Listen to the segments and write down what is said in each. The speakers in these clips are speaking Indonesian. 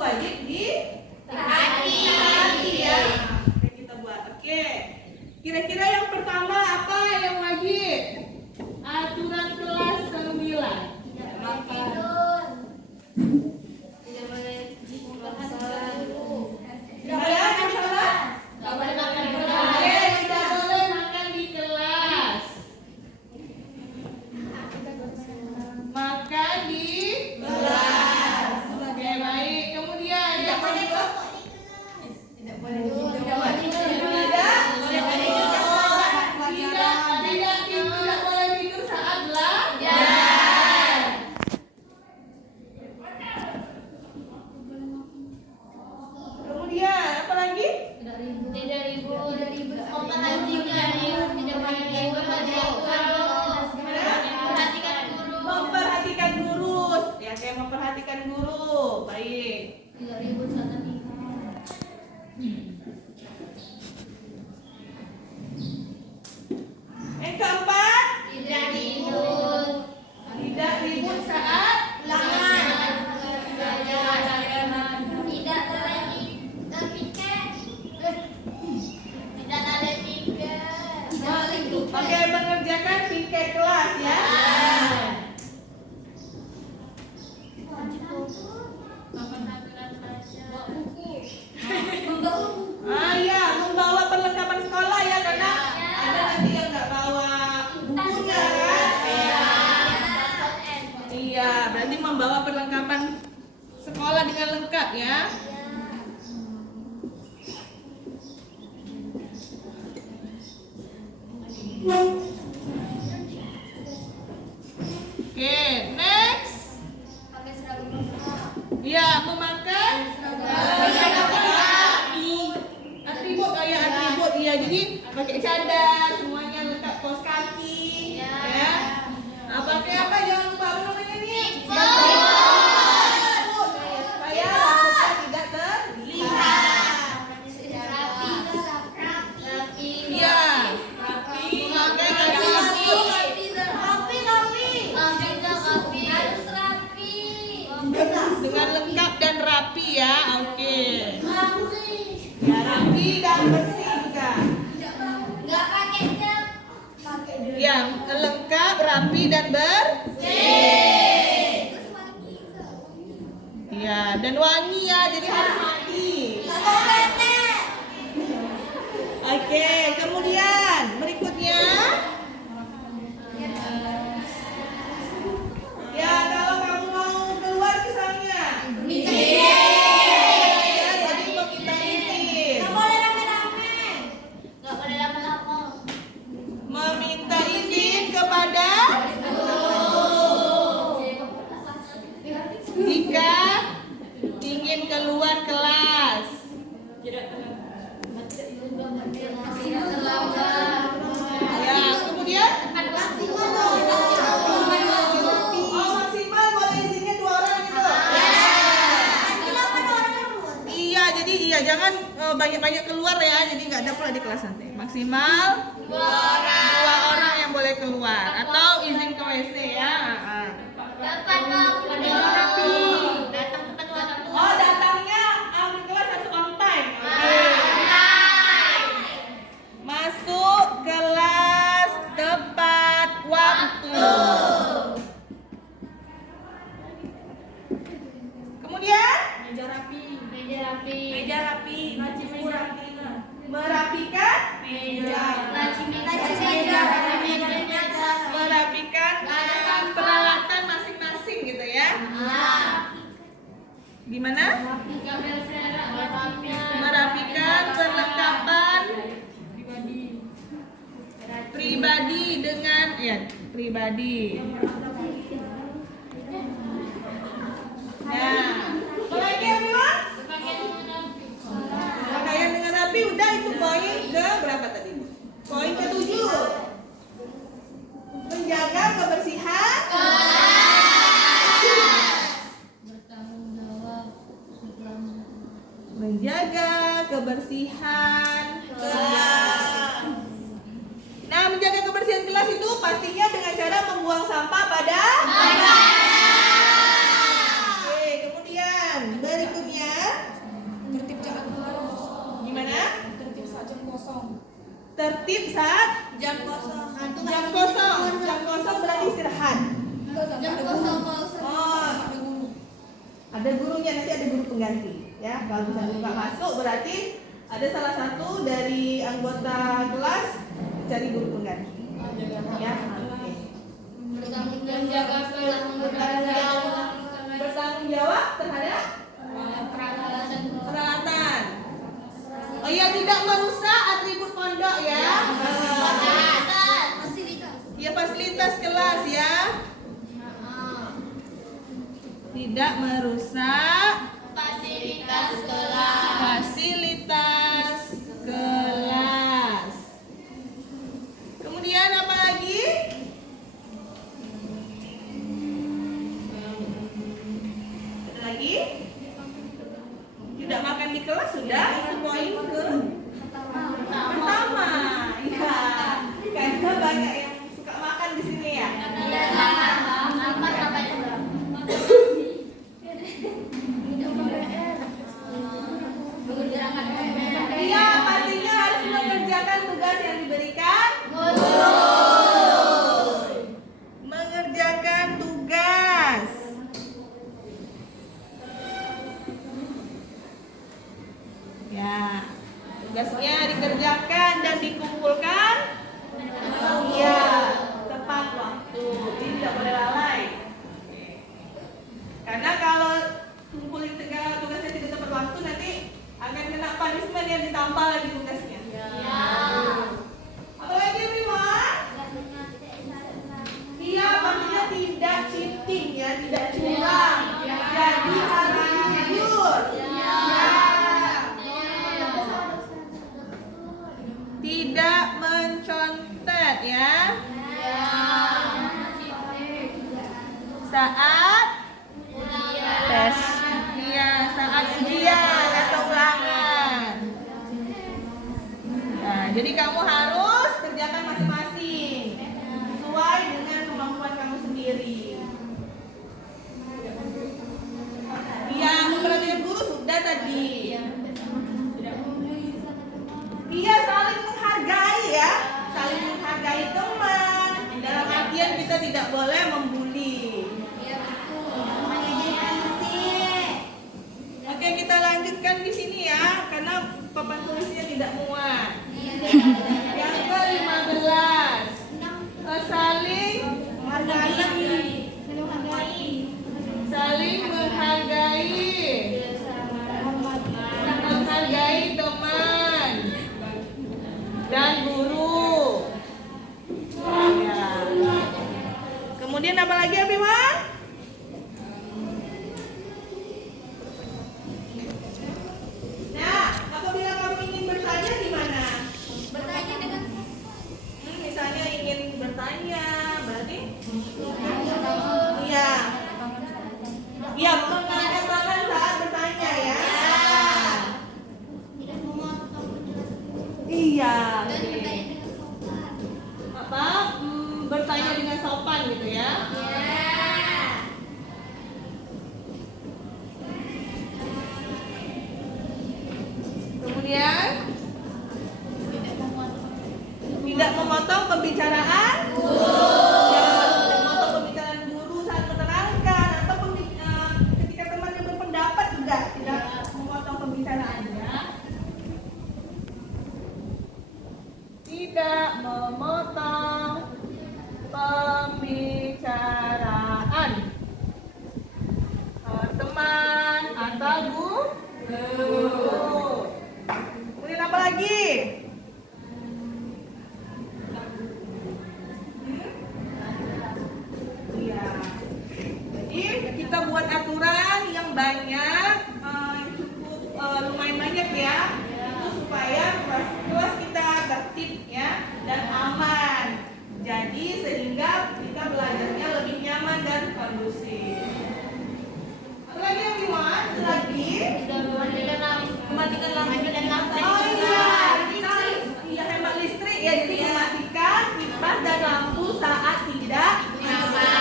wajib Hati. ya. Oke, kita buat. Oke. Kira-kira yang pertama apa yang wajib? Aturan kelas 9. Tidur. Tidak boleh memperhatikan guru. Gimana? Yang salah? Tidak boleh makan di Oke, kelas. tidak boleh makan di kelas. Makan di kelas. Oke, baik. Kemudian yang kedua. Tidak boleh Tidak boleh tidur saat belajar. Kemudian apa lagi? Tidak ribut. Memperhatikan guru. Tidak boleh ribut. Memperhatikan guru. Memperhatikan guru. Ya, kayak memperhatikan guru. Baik. Tidak ribut saat latihan. Yang keempat, Tidak ribut. tidak ribut saat Tidak boleh piket. Tidak ada piket. Oke, mengerjakan piket kelas ya. Ah ya, membawa perlengkapan sekolah ya, karena ada nanti yang nggak bawa bukunya kan. Iya, berarti membawa perlengkapan sekolah dengan lengkap ya. Oke, next. Pakai seragam lengkap. Iya, memakai atribut kayak atribut. Iya, jadi pakai cadar, semuanya lengkap, kaos kaki. Ya. Ya. Nah, pakai apa? Jangan lupa apa namanya nih? Jiput. Jiput. Nah, ya, supaya rambutnya tidak terlihat. Rapi. Iya. Rapi. Pakai gaji rapi. Harus rapi. Dengan lengkap dan rapi ya. Oke. Ya, rapi dan bersih juga. Nggak pakai cap. Ya, lengkap, rapi dan bersih. Iya, dan wangi ya, jadi harus mandi. Oke, kemudian berikutnya. Ya, kalau kamu mau keluar misalnya. Ya, jadi meminta izin. Nggak boleh lama-lama. Meminta izin kepada jika ingin keluar kelas. Tidak terlambat. Ya, kemudian maksimal boleh izinnya 2 orang gitu. Iya, jadi jangan banyak-banyak keluar ya, jadi nggak ada pula di kelas nanti. Maksimal 2 orang yang boleh keluar atau izin ke WC ya. Dapat waktu. Datang tepat waktu. Oh, datangnya ambil kelas harus on time. Oke. Masuk kelas tepat waktu. Kemudian Meja rapi. merapikan Laci meja. merapikan peralatan masing-masing gitu ya. Gimana? Merapikan perlengkapan pribadi dengan pribadi. Ya. Apalagi yang bilang? Pakaian dengan rapi udah itu poin ke berapa tadi? Poin ke-7. Menjaga kebersihan. Menjaga kebersihan kelas. Nah, menjaga kebersihan kelas itu pastinya dengan cara membuang sampah pada. Oke, kemudian berikutnya tertib saat Jam kosong. jam kosong. Jam kosong berarti istirahat. Jam kosong kalau Oh, ada gurunya, nanti ada guru pengganti ya. Kalau misalnya nggak masuk berarti ada salah satu dari anggota kelas cari guru pengganti ya. Oke. Bertanggung jawab terhadap peralatan. Oh iya, tidak merusak atribut pondok ya. Ya, fasilitas kelas ya. Tidak merusak fasilitas kelas. fasilitas kelas. Kemudian apa lagi? Ada lagi? Tidak makan di kelas sudah. Itu poin ke pertama. Iya. Karena banyak yang suka makan di sini ya. Iya, pastinya harus mengerjakan tugas yang diberikan. Mengerjakan tugas. Ya, tugasnya dikerjakan dan dikumpulkan. Iya, tepat waktu. Ini tidak boleh lalai. Karena kalau kumpulin tugasnya tidak tepat waktu, nanti akan kena punishment yang ditambah lagi tugasnya. Apalagi everyone? Iya, pastinya tidak cheating ya, tidak curang. Jadi harus jujur. Tidak mencontet ya. Saat tes. Iya, saat ujian atau ulangan. Nah, jadi kamu harus kerjakan masing-masing sesuai dengan kemampuan kamu sendiri. Iya, memperhatikan guru sudah tadi. Iya, saling menghargai ya, saling menghargai teman. Dalam artian kita tidak boleh membuli. Oke, kita lanjutkan di sini ya, karena papan tulisnya tidak muat. Yang ke-15, saling menghargai. Saling menghargai. Menghargai teman dan guru. Ya. Kemudian apa lagi, Abiman? Nah, apabila kamu ingin bertanya di mana? Bertanya dengan Misalnya ingin bertanya, berarti? Iya. Iya, mengangkat tangan saat bertanya ya. tidak memotong Iya. dan Oke. bertanya dengan sopan. Apa? Bertanya dengan sopan gitu ya. Kemudian tidak memotong pembicaraan. Jangan memotong pembicaraan guru saat menerangkan atau ketika teman yang berpendapat juga tidak memotong pembicaraannya. Tidak memotong pembicaraan teman atau guru. Kemudian apa lagi? Iya. Jadi kita buat aturan yang banyak, yang cukup lumayan banyak ya, itu supaya kelas kita tertib ya dan aman. Jadi sehingga kita belajarnya lebih nyaman dan kondusif. Apa lagi yang dimuat? Lagi? Mematikan lampu dan lampu. Oh iya, kita iya hemat listrik ya, jadi mematikan kipas dan lampu saat tidak nyala.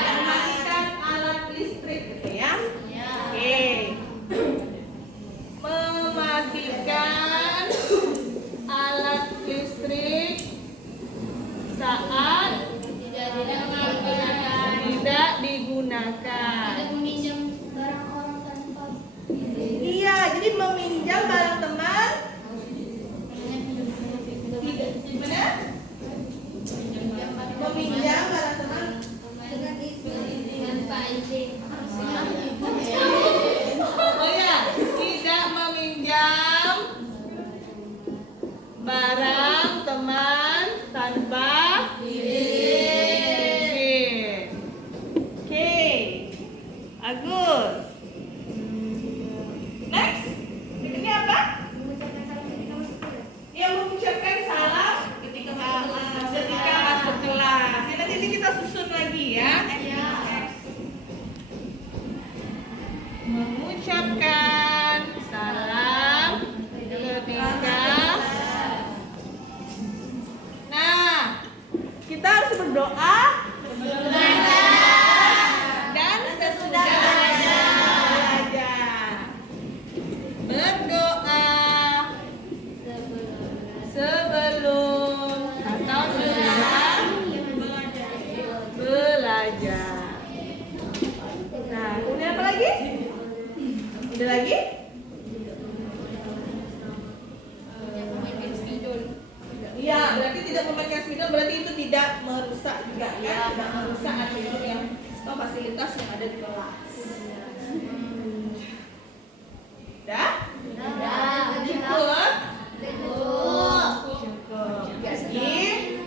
Mematikan alat listrik gitu ya. Oke. Mematikan alat listrik Jadi meminjam barang teman tidak gimana? Meminjam barang teman oh ya, tidak meminjam barang teman tanpa izin. Oke, Agus. Next, ini apa? Ya, mengucapkan salam ketika masuk kelas. Ya, nanti kita susun lagi ya. Mengucapkan salam ketika. Nah, kita harus berdoa dan sesudah belajar. Berdoa sebelum atau sesudah belajar. Nah, kemudian apa lagi? Ada lagi? Iya, berarti tidak memakai spidol, berarti itu tidak merusak juga ya, tidak merusak atribut yang atau fasilitas yang ada di kelas. Dah? Cukup? Cukup. Jadi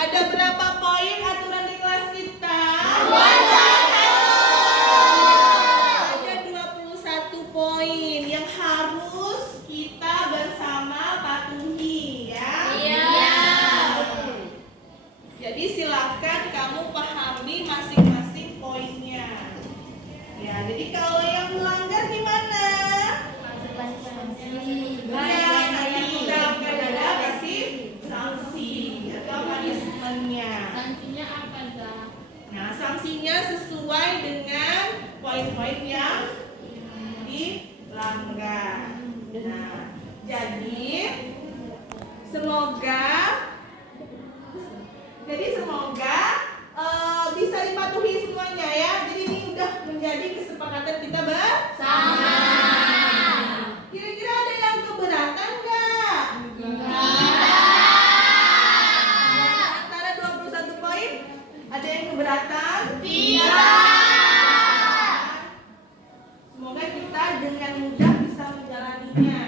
ada berapa poin aturan di kelas kita? Ada 21 poin yang harus kita bersama patuhi ya. Jadi silakan kamu pahami masing-masing poinnya. Ya, jadi kalau yang melanggar gimana? Ya, nanti kita akan ada kasih sanksi atau punishment-nya. Sanksinya apa, Zah? Nah, sanksinya sesuai dengan poin-poin yang dilanggar. Nah, jadi semoga bisa dipatuhi semuanya ya. Jadi ini udah menjadi kesepakatan kita bersama. Kira-kira ada yang keberatan nggak? Antara 21 poin, ada yang keberatan? Tidak. Semoga kita dengan mudah bisa menjalaninya.